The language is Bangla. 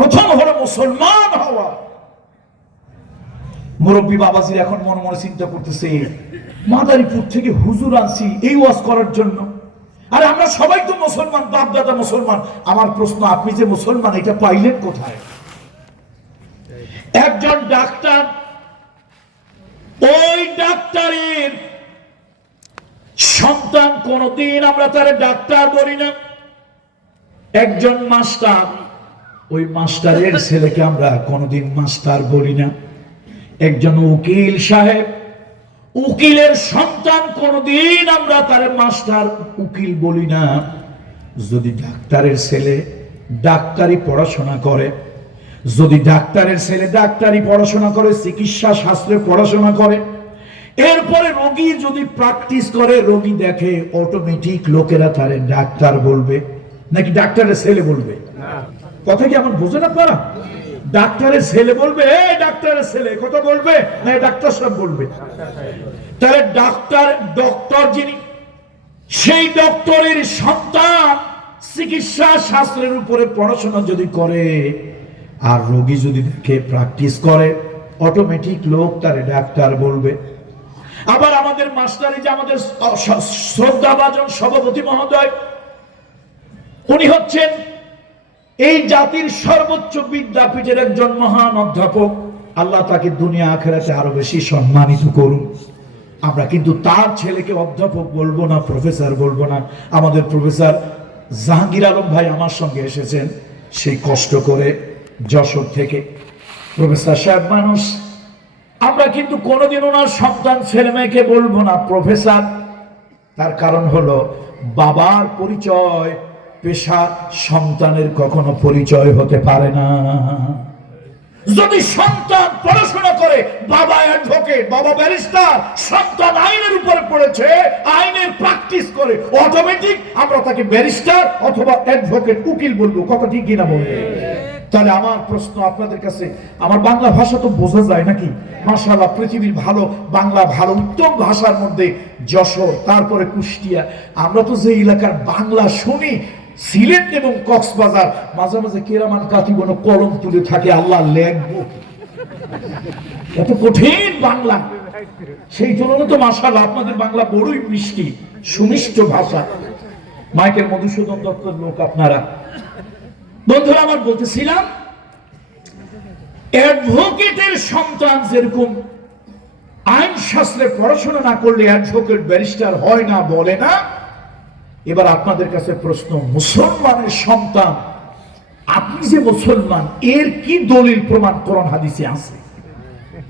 প্রথম হলো মুসলমান হওয়া। মুরব্বী বাবাজির এখন মনে মনে চিন্তা করতেছে, মাদারীপুর থেকে হুজুর আনছি এই ওয়াজ করার জন্য। আরে আমরা সবাই তো মুসলমান, বাপ দাদা মুসলমান। আমার প্রশ্ন, আপনি যে মুসলমান এটা পাইলেন কোথায়? একজন ডাক্তার, ওই ডাক্তারের সন্তান, কোনদিন আমরা তারে ডাক্তার বলি না। একজন মাস্টার, ওই মাস্টারের ছেলেকে আমরা কোনদিন মাস্টার বলি না। একজন উকিল সাহেব, উকিলের সন্তান, কোনদিন আমরা তারে মাস্টার উকিল বলি না। যদি ডাক্তারের ছেলে ডাক্তারি পড়াশোনা করে, যদি ডাক্তারের ছেলে ডাক্তারি পড়াশোনা করে, চিকিৎসা শাস্ত্রে পড়াশোনা করে, এরপরে রোগী যদি প্র্যাকটিস করে, রোগী দেখে, অটোমেটিক লোকেরা তারে ডাক্তার বলবে নাকি ডাক্তারের ছেলে বলবে? কথা কি আমার বোঝেন আপনারা? ডাক্তারের ছেলে বলবে, এই ডাক্তারের ছেলে কথা বলবে না ডাক্তার সাহেব বলবে? তাহলে ডক্টর যিনি, সেই ডক্টরের সন্তান চিকিৎসা শাস্ত্রের উপরে পড়াশোনা যদি করে, আর রোগী যদি দেখে প্র্যাকটিস করে, অটোমেটিক লোক তারে ডাক্তার বলবে। আবার আমাদের মাস্টারি, যে আমাদের শ্রদ্ধাভাজন সভাপতি মহোদয়, উনি হচ্ছেন এই জাতির সর্বোচ্চ বিদ্যাপীঠের একজন মহান অধ্যাপক। আল্লাহ তাকে দুনিয়া আখিরাতে আরো বেশি সম্মানিত করুন। আমরা কিন্তু তার ছেলেকে অধ্যাপক বলবো না, প্রফেসর বলবো না। আমাদের প্রফেসর জাহাঙ্গীর আলম ভাই আমার সঙ্গে এসেছেন সেই কষ্ট করে যশোর থেকে। প্রফেসর সাহেব মানুষ, আমরা কিন্তু কোনোদিন ওনার সন্তান ছেলে মেয়েকে বলবো না প্রফেসর। তার কারণ হলো বাবার পরিচয় পেশা সন্তানের কখনো পরিচয় হতে পারে না। যদি সন্তান পড়াশোনা করে, বাবা অ্যাডভোকেট, বাবা ব্যারিস্টার, সন্তান আইনের উপরে পড়েছে, আইনের প্র্যাকটিস করে, অটোমেটিক আমরা তাকে ব্যারিস্টার অথবা অ্যাডভোকেট উকিল বলবো। কথা ঠিক কিনা বলবে? তাহলে আমার প্রশ্ন আপনাদের কাছে, আমার বাংলা ভাষা তো বোঝা যায় নাকি? মাশাআল্লাহ, পৃথিবীর ভালো বাংলা, ভালো উত্তম ভাষার মধ্যে যশোর, তারপরে কুষ্টিয়া। আমরা তো যে এলাকার বাংলা শুনি, সিলেট এবং কক্সবাজার, মাঝে মাঝে কেরামান কাতিবন কলম তুলে থাকে, আল্লাহ লেখবো, এত কঠিন বাংলা। সেই তুলনায় তো মাশাআল্লাহ আপনাদের বাংলা বড়ই মিষ্টি, সুমিষ্ট ভাষা। মাইকেল মধুসূদন দত্তর লোক আপনারা। বন্ধুরা, আমার বলতেছিলাম, অ্যাডভোকেটের সন্তান যেরকম আইন শাস্ত্রে পড়াশোনা না করলে অ্যাডভোকেট ব্যারিস্টার হয় না, বলে না। এবার আপনাদের কাছে প্রশ্ন, মুসলমানের সন্তান, আপনি যে মুসলমান, এর কি দলিল প্রমাণ কোরআন হাদিসে আছে?